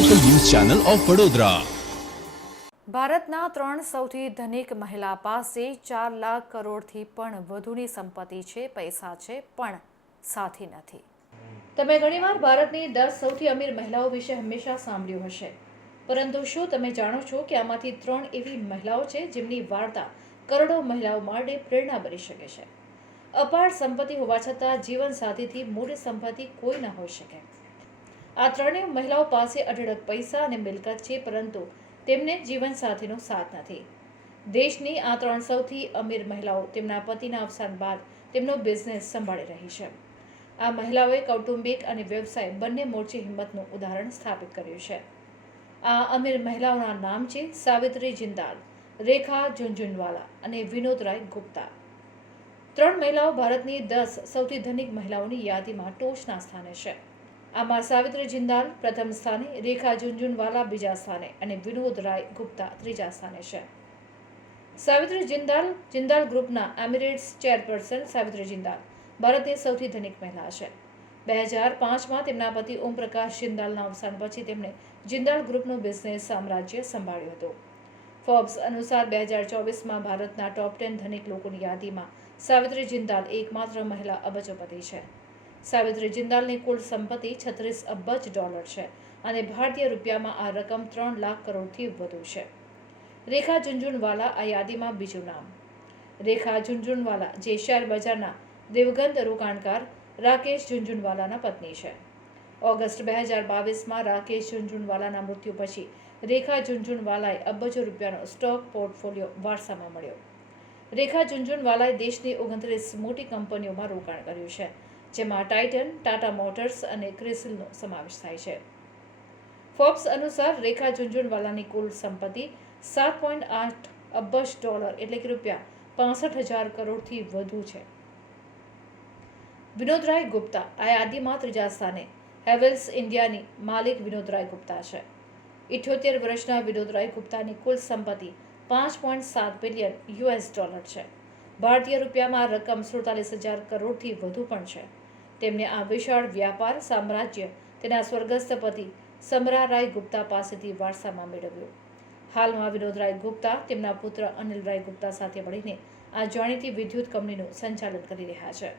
Channel of Vadodara ભારતના ત્રણ સૌથી ધનિક મહિલા પાસે ચાર લાખ કરોડથી પણ વધુની સંપત્તિ છે પૈસા છે પણ સાથી નથી. તમે ઘણીવાર ભારતની દસ સૌથી અમીર મહિલાઓ વિશે હંમેશા સાંભળ્યું હશે. પરંતુ શું તમે જાણો છો કે આમાંથી ત્રણ એવી મહિલાઓ છે જેમની વાર્તા કરોડો મહિલાઓ માટે પ્રેરણા બની શકે છે? અપાર સંપત્તિ હોવા છતાં જીવન સાથીથી મોટી સંપત્તિ કોઈ ન હોઈ શકે. આ ત્રણેય મહિલાઓ પાસે અઢળક પૈસા અને મિલકત છે, પરંતુ તેમને જીવન સાથીનો સાથ નથી. દેશની આ ત્રણ સૌથી અમીર મહિલાઓ તેમના પતિના અવસાન બાદ તેમનો બિઝનેસ સંભાળી રહી છે. આ મહિલાઓએ કૌટુંબિક અને વ્યવસાય બંને મોરચે હિંમતનું ઉદાહરણ સ્થાપિત કર્યું છે. આ અમીર મહિલાઓના નામ છે સાવિત્રી જિંદાલ, રેખા ઝુંઝુનવાલા અને વિનોદ રાય ગુપ્તા. ત્રણ મહિલાઓ ભારતની દસ સૌથી ધનિક મહિલાઓની યાદીમાં ટોચના સ્થાને છે. આમાં સાવિત્રી જિંદાલ, પ્રથમ સ્થાને, રેખા ઝુંઝુનવાલા બીજા સ્થાને અને વિનોદ રાય ગુપ્તા ત્રીજા સ્થાને છે. સાવિત્રી જિંદાલ જિંદાલ ગ્રુપના એમિરેટ્સ ચેરપર્સન સાવિત્રી જિંદાલ, ભારતની સૌથી ધનિક મહિલા છે. બે હજાર પાંચમાં તેમના પતિ ઓમપ્રકાશ જિંદાલના અવસાન પછી તેમણે જિંદાલ ગ્રુપનું બિઝનેસ સામ્રાજ્ય સંભાળ્યું હતું. ફોર્બ્સ અનુસાર બે હજાર ચોવીસમાં ભારતના ટોપ ટેન ધનિક લોકોની યાદીમાં સાવિત્રી જિંદાલ એકમાત્ર મહિલા અબજોપતિ છે. સાવિત્રી જિંદાલની કુલ સંપત્તિ છત્રીસ અબજ ડોલર છે અને ભારતીય રૂપિયામાં આ રકમ ત્રણ લાખ કરોડથી વધુ છે. રેખા ઝુંઝુનવાલા આ યાદીમાં બીજું નામ. રેખા ઝુંઝુનવાલા, જે શેર બજારના દેવગંત રોકાણકાર રાકેશ ઝુંઝુનવાલાના પત્ની છે. ઓગસ્ટ બે હજાર બાવીસમાં રાકેશ ઝુંઝુનવાલાના મૃત્યુ પછી રેખા ઝુંઝુનવાલાએ અબજો રૂપિયાનો સ્ટોક પોર્ટફોલિયો વારસામાં મળ્યો. રેખા ઝુંઝુનવાલાએ દેશની ઓગણત્રીસ મોટી કંપનીઓમાં રોકાણ કર્યું છે. જેમાં ટાઇટન, ટાટા મોટર્સ અને ક્રિસિલનો સમાવેશ થાય છે. ફોર્બ્સ અનુસાર રેખા ઝુંઝુનવાલાની કુલ સંપત્તિ સાત પોઈન્ટ આઠ અબજ ડોલર એટલે કે રૂપિયા પાસઠ હજાર કરોડથી વધુ છે. વિનોદરાય ગુપ્તા, આ યાદીમાં ત્રીજા સ્થાને હેવેલ્સ ઇન્ડિયાની માલિક વિનોદરાય ગુપ્તા છે. ઇઠ્યોતેર વર્ષના વિનોદરાય ગુપ્તાની કુલ સંપત્તિ પાંચ પોઈન્ટ સાત બિલિયન યુએસ ડોલર છે. ભારતીય રૂપિયામાં રકમ સુડતાલીસ હજાર કરોડથી વધુ પણ છે. તેમને આ વિશાળ વ્યાપાર, સામ્રાજ્ય તેના સ્વર્ગસ્થ પતિ સમરા રાય ગુપ્તા પાસેથી વારસામાં મેળવ્યો. હાલમાં વિનોદરાય ગુપ્તા તેમના પુત્ર અનિલ રાય ગુપ્તા સાથે મળીને આ જાણીતી વિદ્યુત કંપનીનું સંચાલન કરી રહ્યા છે.